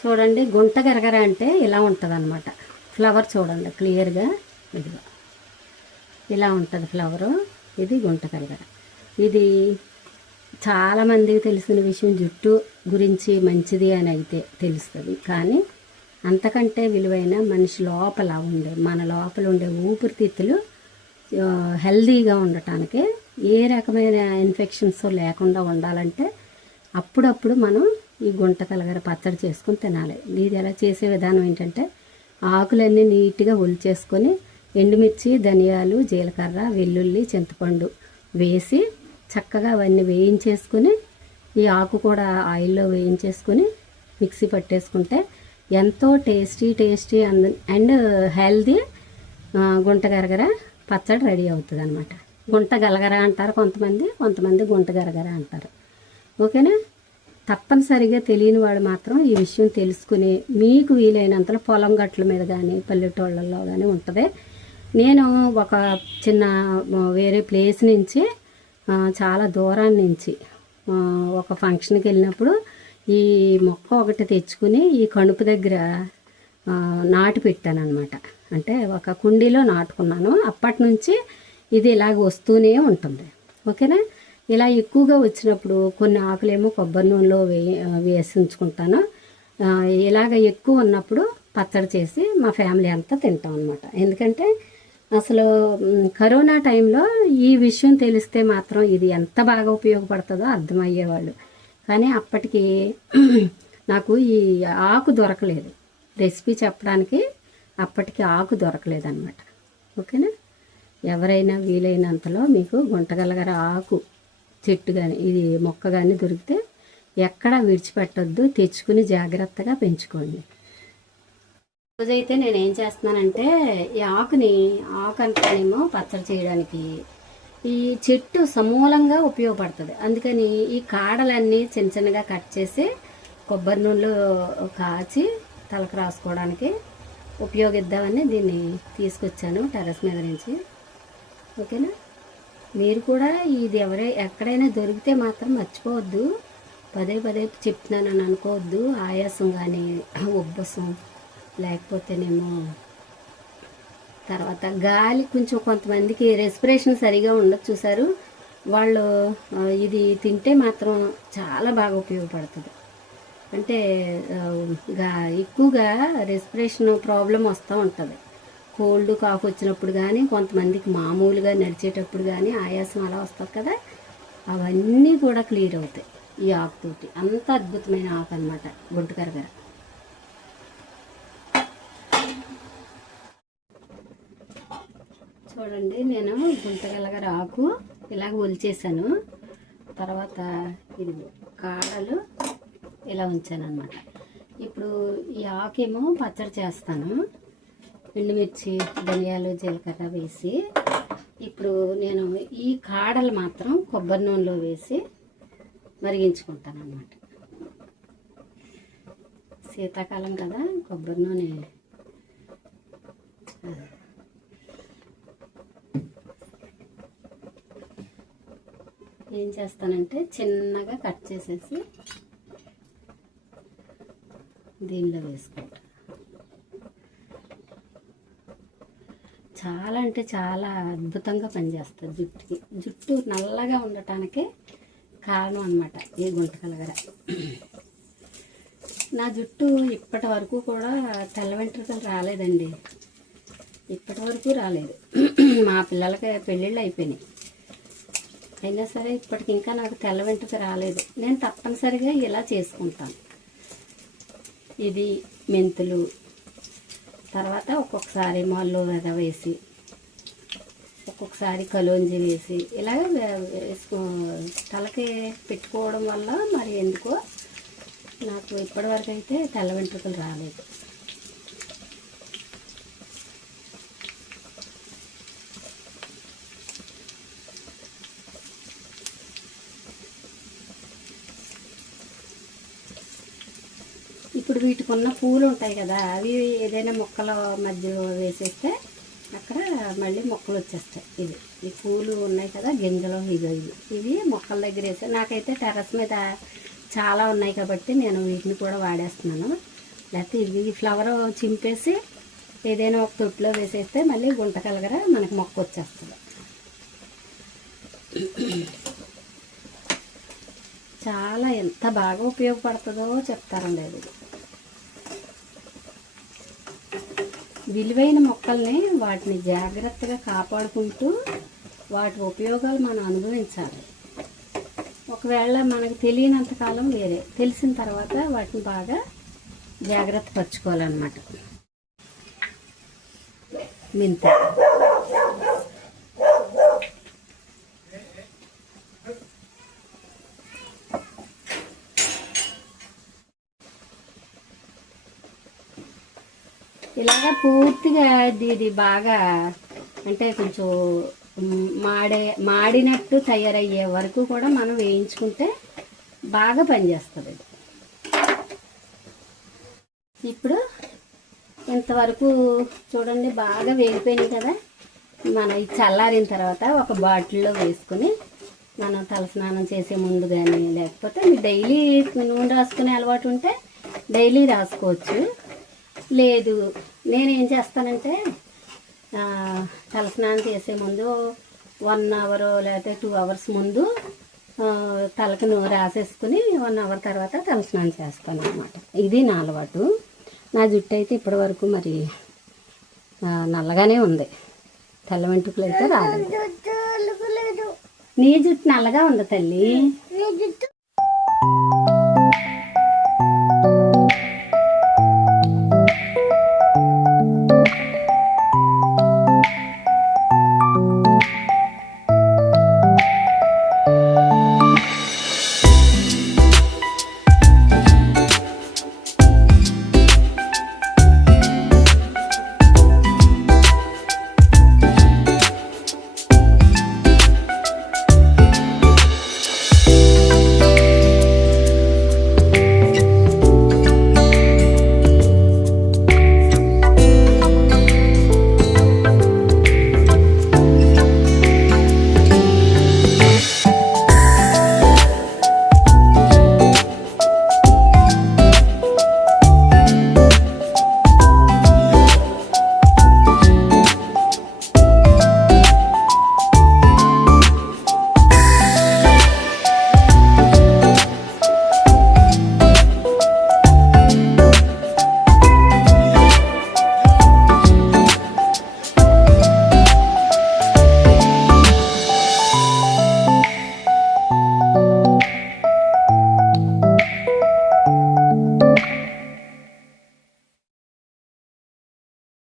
చూడండి, గుంట గరగర అంటే ఇలా ఉంటుంది అనమాట. ఫ్లవర్ చూడండి క్లియర్గా, ఇదిగో ఇలా ఉంటుంది ఫ్లవరు. ఇది గుంట గరగర. ఇది చాలామందికి తెలిసిన విషయం, జుట్టు గురించి మంచిది అని అయితే తెలుస్తుంది. కానీ అంతకంటే విలువైన మనిషి లోపల ఉండే, మన లోపల ఉండే ఊపిరితిత్తులు హెల్దీగా ఉండటానికి, ఏ రకమైన ఇన్ఫెక్షన్స్ లేకుండా ఉండాలంటే అప్పుడప్పుడు మనం ఈ గుంట కలగర పచ్చడి చేసుకుని తినాలి. ఇది ఎలా చేసే విధానం ఏంటంటే, ఆకులన్నీ నీట్గా ఒలిచేసుకొని ఎండుమిర్చి, ధనియాలు, జీలకర్ర, వెల్లుల్లి, చింతపండు వేసి చక్కగా అవన్నీ వేయించేసుకుని, ఈ ఆకు కూడా ఆయిల్లో వేయించేసుకుని మిక్సీ పట్టేసుకుంటే ఎంతో టేస్టీ అండ్ హెల్దీ గుంట గరగర పచ్చడి రెడీ అవుతుంది అనమాట. గుంట గలగర అంటారు కొంతమంది గుంట గరగర అంటారు. ఓకేనా? తప్పనిసరిగా తెలియని వాడు మాత్రం ఈ విషయం తెలుసుకుని, మీకు వీలైనంతలో పొలం గట్ల మీద కానీ పల్లెటూళ్ళల్లో కానీ ఉంటుంది. నేను ఒక చిన్న వేరే ప్లేస్ నుంచి, చాలా దూరాన్ని నుంచి ఒక ఫంక్షన్కి వెళ్ళినప్పుడు ఈ మొక్క ఒకటి తెచ్చుకుని ఈ కణుపు దగ్గర నాటి పెట్టాను అనమాట. అంటే ఒక కుండీలో నాటుకున్నాను. అప్పటి నుంచి ఇది ఇలాగ వస్తూనే ఉంటుంది. ఓకేనా? ఇలా ఎక్కువగా వచ్చినప్పుడు కొన్ని ఆకులేమో కొబ్బరి నూనెలో వేసి ఉంచుకుంటాను. ఇలాగ ఎక్కువ ఉన్నప్పుడు పచ్చడి చేసి మా ఫ్యామిలీ అంతా తింటాం అనమాట. ఎందుకంటే అసలు కరోనా టైంలో ఈ విషయం తెలిస్తే మాత్రం ఇది ఎంత బాగా ఉపయోగపడుతుందో అర్థమయ్యేవాళ్ళు. కానీ అప్పటికి నాకు ఈ ఆకు దొరకలేదు, రెసిపీ చెప్పడానికి అప్పటికి ఆకు దొరకలేదన్నమాట. ఓకేనా? ఎవరైనా వీలైనంతలో మీకు గుంటగలగర ఆకు చెట్టు కానీ ఇది మొక్క కానీ దొరికితే ఎక్కడా విడిచిపెట్టొద్దు, తెచ్చుకుని జాగ్రత్తగా పెంచుకోండి. రోజైతే నేను ఏం చేస్తున్నానంటే, ఈ ఆకు అంతానేమో పచ్చడి చేయడానికి ఈ చెట్టు సమూలంగా ఉపయోగపడుతుంది. అందుకని ఈ కాడలన్నీ చిన్న చిన్నగా కట్ చేసి కొబ్బరి నూనెలో కాచి తలకు రాసుకోవడానికి ఉపయోగిద్దామని దీన్ని తీసుకొచ్చాను టెర్రస్ మీద నుంచి. ఓకేనా? మీరు కూడా ఇది ఎక్కడైనా దొరికితే మాత్రం మర్చిపోవద్దు. పదే చెప్తున్నానని అనుకోవద్దు. ఆయాసం కానీ, ఉబ్బసం, లేకపోతేనేమో తర్వాత గాలి కొంచెం కొంతమందికి రెస్పిరేషన్ సరిగా ఉండదు, చూసారు వాళ్ళు. ఇది తింటే మాత్రం చాలా బాగా ఉపయోగపడుతుంది. అంటే ఎక్కువగా రెస్పిరేషన్ ప్రాబ్లం వస్తూ ఉంటుంది. కోల్డ్ కాఫ్ వచ్చినప్పుడు కానీ, కొంతమందికి మామూలుగా నడిచేటప్పుడు కానీ ఆయాసం అలా వస్తుంది కదా, అవన్నీ కూడా క్లియర్ అవుతాయి ఈ ఆకుతోటి. అంత అద్భుతమైన ఆకు అనమాట గుంట గరగర. చూడండి, నేను గుంట గలగర ఆకు ఇలాగ ఒలిచేసాను. తర్వాత ఇది కాడలు ఇలా ఉంచాను అనమాట. ఇప్పుడు ఈ ఆకేమో పచ్చడి చేస్తాను. ఎండుమిర్చి, ధనియాలు, జీలకర్ర వేసి, ఇప్పుడు నేను ఈ కాడలు మాత్రం కొబ్బరి నూనెలో వేసి మరిగించుకుంటాను అన్నమాట. శీతాకాలం కదా, కొబ్బరి నూనె ఏం చేస్తానంటే చిన్నగా కట్ చేసేసి దీనిలో వేసుకుంటాను. చాలా అంటే చాలా అద్భుతంగా పనిచేస్తుంది జుట్టుకి. జుట్టు నల్లగా ఉండటానికి కారణం అన్నమాట ఈ గుంట కలగర. నా జుట్టు ఇప్పటి వరకు కూడా తెల్ల వెంట్రుకలు రాలేదండి, ఇప్పటి వరకు రాలేదు. మా పిల్లలకి పెళ్ళిళ్ళు అయిపోయినాయి, అయినా సరే ఇప్పటికి ఇంకా నాకు తెల్ల వెంట్రుక రాలేదు. నేను తప్పనిసరిగా ఇలా చేసుకుంటాను. ఇది మెంతులు, తర్వాత ఒక్కొక్కసారి మల్లో వెద వేసి, ఒక్కొక్కసారి కలోంజి వేసి ఇలాగ తలకి పెట్టుకోవడం వల్ల మరి ఎందుకో నాకు ఇప్పటివరకు అయితే తెల్ల వెంట్రుకలు రాలేదు. ఇప్పుడు వీటికి ఉన్న పూలు ఉంటాయి కదా, అవి ఏదైనా మొక్కల మధ్య వేసేస్తే అక్కడ మళ్ళీ మొక్కలు వచ్చేస్తాయి. ఈ పూలు ఉన్నాయి కదా, గింజలు ఇవి మొక్కల దగ్గర వేస్తే, నాకైతే టెర్రస్ మీద చాలా ఉన్నాయి కాబట్టి నేను వీటిని కూడా వాడేస్తున్నాను. లేకపోతే ఇది ఫ్లవర్ చింపేసి ఏదైనా ఒక తొట్టులో వేసేస్తే మళ్ళీ గుంట కలగర మనకి మొక్క వచ్చేస్తుంది. చాలా ఎంత బాగా ఉపయోగపడుతుందో చెప్తారండి. అది విలువైన మొక్కల్ని వాటిని జాగ్రత్తగా కాపాడుకుంటూ వాటి ఉపయోగాలు మనం అనుభవించాలి. ఒకవేళ మనకు తెలియనంతకాలం వేరే, తెలిసిన తర్వాత వాటిని బాగా జాగ్రత్త పరచుకోవాలన్నమాట. మెంతి ఇలాగా పూర్తిగా ఇది బాగా అంటే కొంచెం మాడినట్టు తయారయ్యే వరకు కూడా మనం వేయించుకుంటే బాగా పనిచేస్తుంది. ఇప్పుడు ఇంతవరకు చూడండి బాగా వేగిపోయినాయి కదా. మనం ఇది చల్లారిన తర్వాత ఒక బాటిల్లో వేసుకుని మనం తలస్నానం చేసే ముందు కానీ, లేకపోతే డైలీ నూనె రాసుకునే అలవాటు ఉంటే డైలీ రాసుకోవచ్చు. లేదు నేనేం చేస్తానంటే తలస్నానం చేసే ముందు 1 అవర్ లేకపోతే 2 అవర్స్ ముందు తలకు నూనె రాసేసుకుని 1 అవర్ తర్వాత తలస్నానం చేస్తాను అన్నమాట. ఇది నా అలవాటు. నా జుట్టు అయితే ఇప్పటి వరకు మరి నల్లగానే ఉంది, తెల్ల వెంట్రుకలు అయితే రాలేదు. నీ జుట్టు నల్లగా ఉంది తల్లి.